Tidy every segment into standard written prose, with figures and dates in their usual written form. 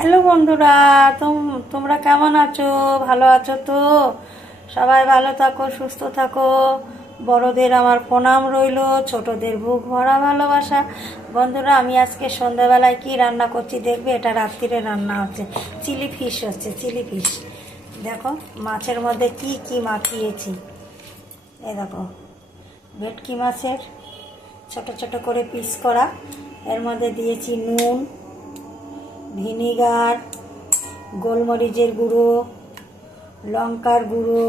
Hello বন্ধুরা, তোমরা কেমন আছো? ভালো আছো তো? সবাই ভালো থাকো, সুস্থ থাকো। বড়দের আমার প্রণাম রইল, ছোটদের বুক ভরা ভালোবাসা। বন্ধুরা, আমি আজকে সন্ধ্যাবেলায় কি রান্না করছি দেখবে। এটা রাত্রিরে রান্না হচ্ছে, চিলি ফিশ হচ্ছে, চিলি ফিশ। দেখো মাছের মধ্যে কি কি মাখিয়েছি। এই দেখো ভেটকি মাছের ছোট ছোট করে পিস করা, এর মধ্যে দিয়েছি নুন, ভিনিগার, গোলমরিচের গুঁড়ো, লঙ্কার গুঁড়ো,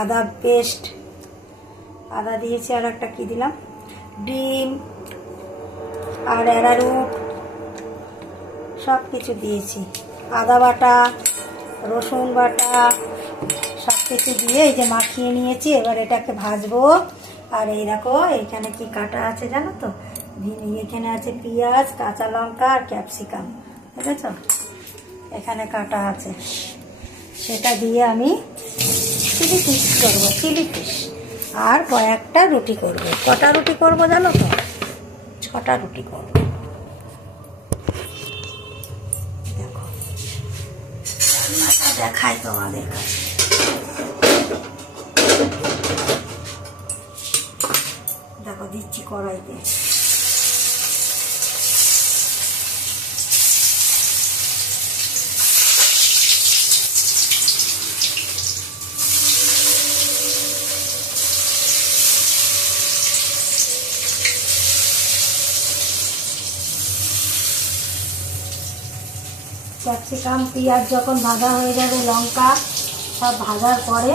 আদা পেস্ট, আদা দিয়েছি, আর একটা কি দিলাম, ডিম আর অ্যারারুট, সব কিছু দিয়েছি। আদা বাটা, রসুন বাটা, সব কিছু দিয়ে এই যে মাখিয়ে নিয়েছি। এবার এটাকে ভাজবো। আর এই দেখো এখানে কি কাটা আছে জানো তো, এখানে আছে পেঁয়াজ, কাঁচা লঙ্কা আর ক্যাপসিকাম, বুঝেছ? এখানে কাটা আছে, সেটা দিয়ে আমি চিলি ফিশ করবো, চিলি ফিশ। আর কয়েকটা রুটি করবো। কটা রুটি করবো জানো তো? 6টা রুটি করবো। দেখো রান্নাটা দেখাই তোমাদের কাছে। দেখো দিচ্ছি কড়াইতে। ক্যাপসিকাম, পেঁয়াজ যখন ভাজা হয়ে যাবে, লঙ্কা সব ভাজার পরে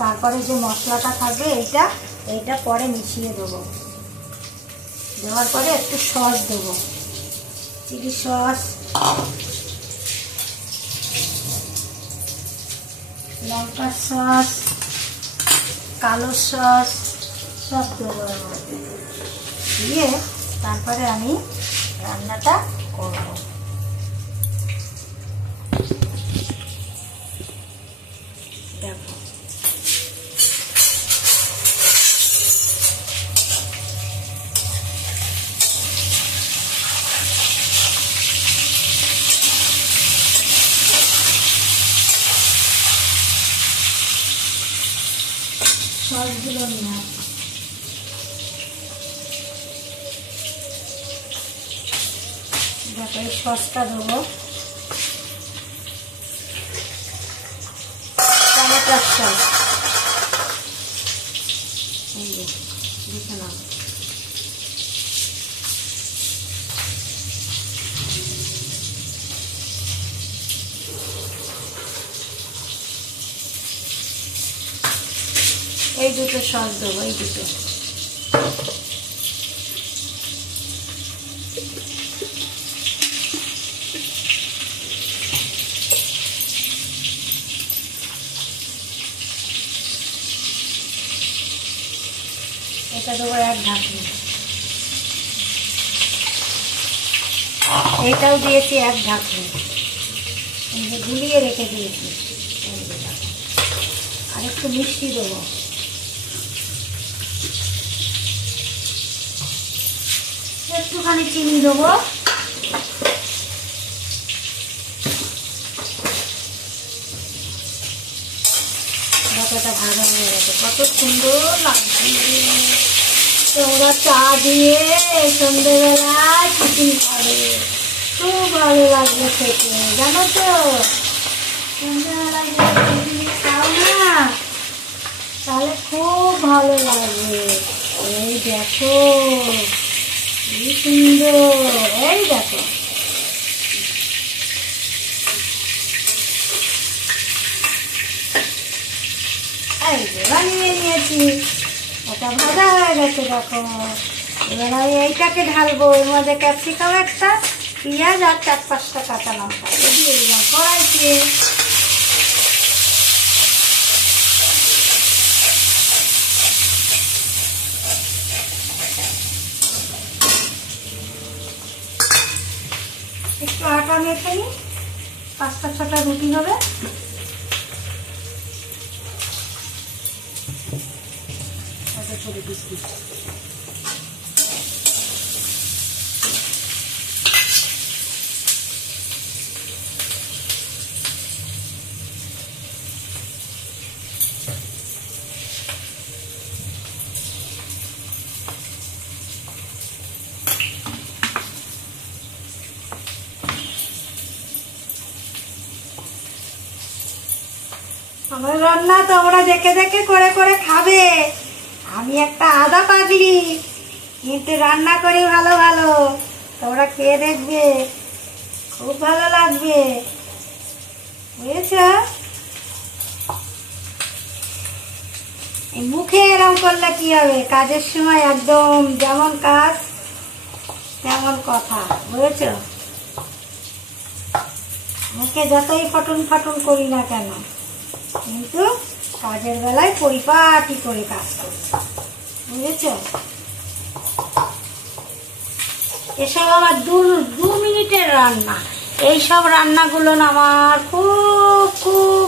তারপরে যে মশলাটা থাকবে এইটা পরে মিশিয়ে দেবো। দেওয়ার পরে একটু সস দেবো, চিলি সস, লঙ্কার সস, কালো সস, সব দেবো এর মধ্যে। দিয়ে তারপরে আমি রান্নাটা করবো। দেখো সসগুলো নিয়ে আসবো। দেখো এই সসটা দেবো, টমেটোর সস, এই যে দেখে নাও। এই দুটো সস দেবো, এই দুটো। এটা দেবো 1 ঢাকনি। এইটাও দিয়েছি 1 ঢাকনি, এই যে গুলিয়ে রেখে দিয়েছি। আর একটু মিষ্টি দেবো, একটুখানি চিনি দেবো। ডাটাটা ভাজা হয়ে গেছে, কত সুন্দর লাগছে। তোমরা চা দিয়ে সন্ধ্যেবেলায় টিফিন খাবে, খুব ভালো লাগবে খেতে, জানো তো? সন্ধ্যেবেলায় টিফিন খাও না, তাহলে খুব ভালো লাগবে। এই দেখো কি সুন্দর, এই দেখো। এই যে বানিয়ে নিয়েছি, এটা ভাজা হয়ে গেছে। দেখো এবার আমি এইটাকে ঢালবো। এর মধ্যে ক্যাপসিকাম একটা, পেঁয়াজ আর 4-5টা কাঁচা লঙ্কা দিয়ে দিলাম কড়াইতে। একটু আটা মেখে নিই, 5টা-6টা রুটি হবে। ছোটো বিস্কুট আমার রান্না তোমরা দেখে দেখে করে করে খাবে। আমি একটা আদা পাগলি, কিন্তু রান্না করি ভালো ভালো। তোমরা খেয়ে দেখবে, খুব ভালো লাগবে, বুঝেছ? মুখে এরম করলে কি হবে? কাজের সময় একদম যেমন কাজ তেমন কথা, বুঝেছ? মুখে যতই ফটন ফাটন করি না কেন, কিন্তু কাজের বেলায় পরিপাটি করে কাজ করছি, বুঝেছ? এসব আমার দু মিনিটের রান্না। এইসব রান্নাগুলো না আমার খুব খুব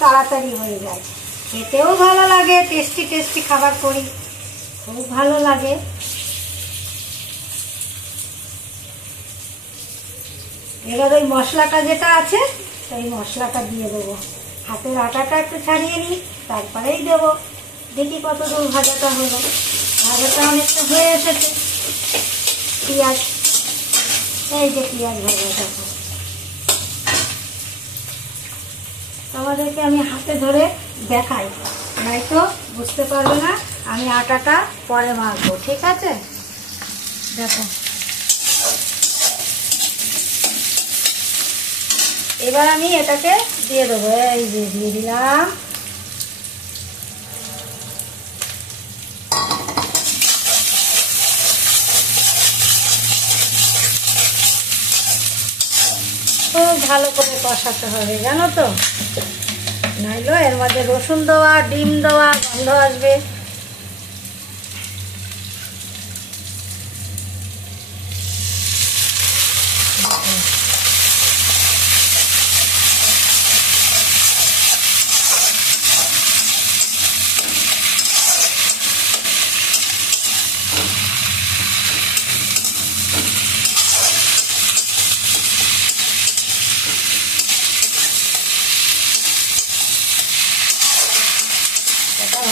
তাড়াতাড়ি হয়ে যায়, খেতেও ভালো লাগে, টেস্টি টেস্টি খাবার করি, খুব ভালো লাগে। এবার ওই মশলাটা যেটা আছে সেই মশলাটা দিয়ে দেবো। হাতের আটাটা একটু ছাড়িয়ে নিই, তারপরেই দেবো। দেখি কত দূর ভাজাটা হলো। ভাজাটা অনেকটা হয়ে এসেছে। পেঁয়াজ, এই যে পেঁয়াজ ভাজাটা, তোমাদেরকে আমি হাতে ধরে দেখাই, নয়তো বুঝতে পারবে না। আমি আটাটা পরে মাখবো, ঠিক আছে? দেখো, এবার আমি এটাকে দিয়ে দেবো। এই যে দিয়ে দিলাম। খুব ভালো করে কষাতে হবে, জানো তো, নাইলে এর মধ্যে রসুন দেওয়া, ডিম দেওয়া, গন্ধ আসবে।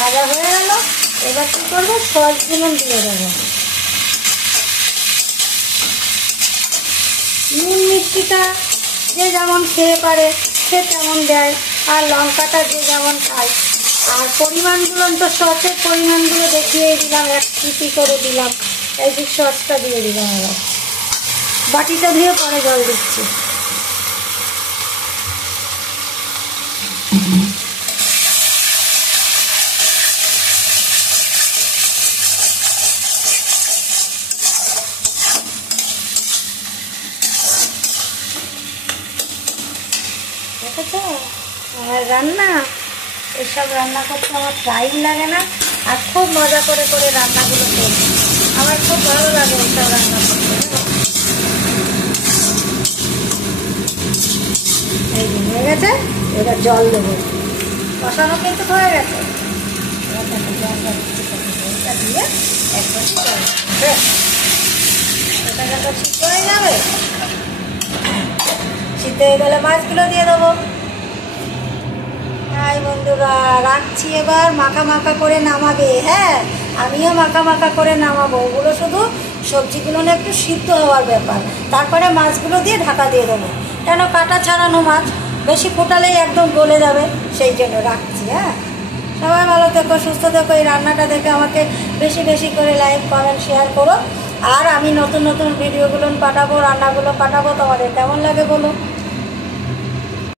ভাজা হয়ে গেল। এবার কি করবো? সসগুলো দিয়ে দেবো। নুন মিষ্টিটা যে যেমন খেয়ে পারে সে তেমন দেয়, আর লঙ্কাটা যে যেমন খায়। আর পরিমাণগুলো তো সসের পরিমাণগুলো দেখিয়ে দিলাম, 1 চিপি করে দিলাম। এই যে সসটা দিয়ে দিলাম। এবার বাটিটা দিয়ে পরে জল দিচ্ছি। আমার রান্না, এসব রান্না করতে আমার টাইম লাগে না, আর খুব মজা করে করে রান্নাগুলো করি। আমার খুব ভালো লাগে এসব রান্না করতে। এই যে হয়ে গেছে, এবার জল দেবো। কষানো কিন্তু হয়ে গেছে। জলটা দিয়ে একবার এটা যখন সিদ্ধ হয়ে যাবে, সিদ্ধ হয়ে গেলে মাছগুলো দিয়ে দেবো। হাই বন্ধুরা, রাখছি। এবার মাখা মাখা করে নামাবে। হ্যাঁ, আমিও মাখা মাখা করে নামাবো। ওগুলো শুধু সবজিগুলো না একটু সিদ্ধ হওয়ার ব্যাপার। তারপরে মাছগুলো দিয়ে ঢাকা দিয়ে দেবো, কেন কাটা ছাড়ানো মাছ, বেশি ফোটালেই একদম গলে যাবে। সেই জন্য রাখছি। হ্যাঁ, সবাই ভালো থেকো, সুস্থ থেকো। এই রান্নাটা দেখে আমাকে বেশি বেশি করে লাইক, কমেন্ট, শেয়ার করো। আর আমি নতুন নতুন ভিডিওগুলো পাঠাবো, রান্নাগুলো পাঠাবো। তোমাদের কেমন লাগে বলো।